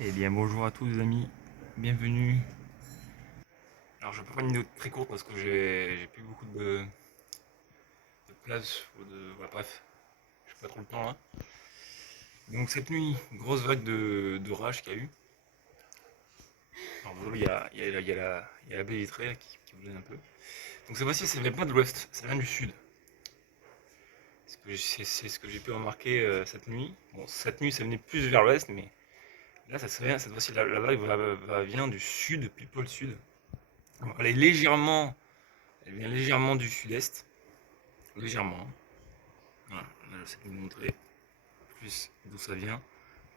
Eh bien bonjour à tous les amis, bienvenue. Alors je vais pas faire une vidéo très courte parce que j'ai plus beaucoup de place ou de. Voilà, bref, j'ai pas trop le temps là. Donc cette nuit, grosse vague d'orage qu'il y a eu. Alors vous voyez, il y a la baie vitrée là, qui bouge un peu. Donc cette fois-ci ça vient pas de l'ouest, ça vient du sud. C'est ce que j'ai pu remarquer cette nuit. Bon cette nuit ça venait plus vers l'ouest mais là ça se vient, cette fois-ci la vague vient du sud, plutôt le sud. Alors, elle vient légèrement du sud-est. Légèrement. Voilà, là j'essaie de vous montrer plus d'où ça vient.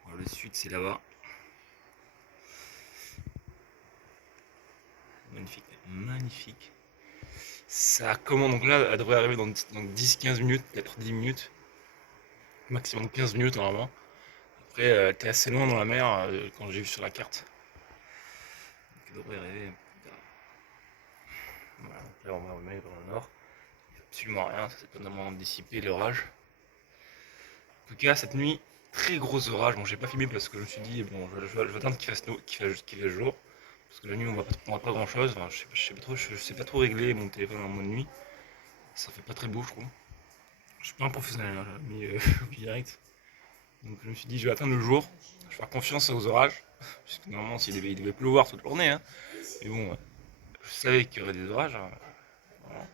Alors, le sud c'est là-bas. Magnifique, magnifique. Ça commence donc là, elle devrait arriver dans 10-15 minutes, peut-être 10 minutes. Maximum 15 minutes normalement. Après, t'es assez loin dans la mer quand j'ai vu sur la carte. Donc elle devrait arriver. Voilà, donc là on va remettre dans le nord. Il n'y a absolument rien, ça s'est totalement dissipé l'orage. En tout cas, cette nuit, très gros orage. Bon, j'ai pas filmé parce que je me suis dit, bon, je vais attendre qu'il fasse jour. Parce que la nuit, on voit pas grand chose. Enfin, je sais pas trop régler mon téléphone en mode nuit. Ça fait pas très beau, je trouve. Je suis pas un professionnel, hein, j'ai mis direct. Donc je me suis dit, je vais attendre le jour. Je vais faire confiance aux orages. Puisque normalement, il devait pleuvoir toute la journée. Hein. Mais bon, je savais qu'il y aurait des orages. Hein. Voilà.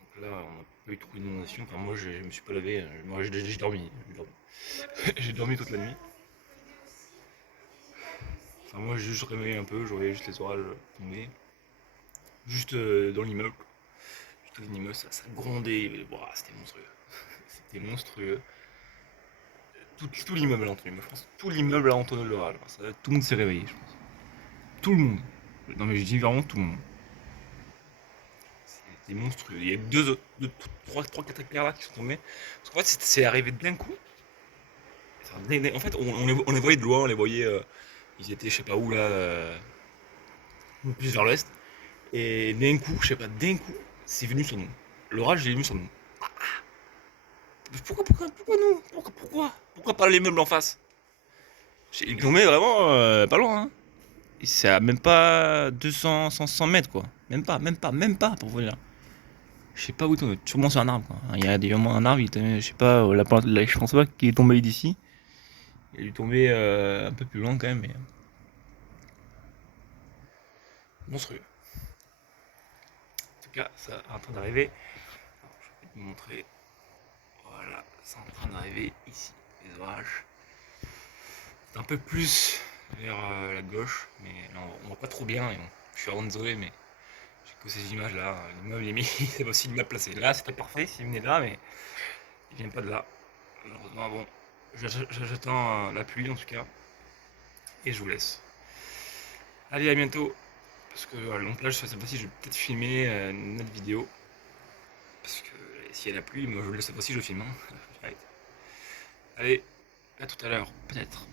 Donc là, on n'a pas eu trop d'inondation. Enfin, moi, je me suis pas lavé. Moi, j'ai dormi. J'ai dormi toute la nuit. Enfin, moi, j'ai juste réveillé un peu. Je voyais juste les orages tomber. Juste dans l'immeuble. Juste dans l'immeuble, ça grondait. Wow, c'était monstrueux. C'était monstrueux. Tout l'immeuble a entendu. Je pense tout l'immeuble a entendu l'orage. Tout le monde s'est réveillé, je pense. Tout le monde. Non, mais je dis vraiment tout le monde. C'était monstrueux. Il y a trois, quatre éclairs là qui sont tombés. Parce qu'en fait, c'est arrivé d'un coup. En fait, on les voyait de loin, on les voyait. Ils étaient, je sais pas où là, plus vers l'ouest. Et d'un coup, je sais pas, d'un coup, c'est venu sur nous. L'orage est venu sur nous. Pourquoi nous pourquoi pas les meubles en face? Il tombait vraiment pas loin. Hein. Et c'est à même pas 200 mètres quoi. Même pas pour vous dire. Je sais pas où il tombait, sûrement sur un arbre quoi. Il y a vraiment un arbre, il était, je sais pas, je pense pas qu'il est tombé d'ici. Il a dû tomber un peu plus loin quand même, mais monstrueux. En tout cas, ça est en train d'arriver. Je vais te montrer. Voilà, c'est en train d'arriver ici, les orages. C'est un peu plus vers la gauche, mais là, on voit pas trop bien. Je suis vraiment désolé, mais j'ai que ces images là. L'immeuble est mis, c'est aussi mal placé. Là, c'était parfait s'il venait de là, mais il vient pas de là. Malheureusement, bon, j'attends la pluie en tout cas, et je vous laisse. Allez, à bientôt. Parce que donc là, cette fois-ci, je vais peut-être filmer une autre vidéo. Parce que si elle a plu, moi je le sais pas si je filme. Hein. Allez, à tout à l'heure, peut-être.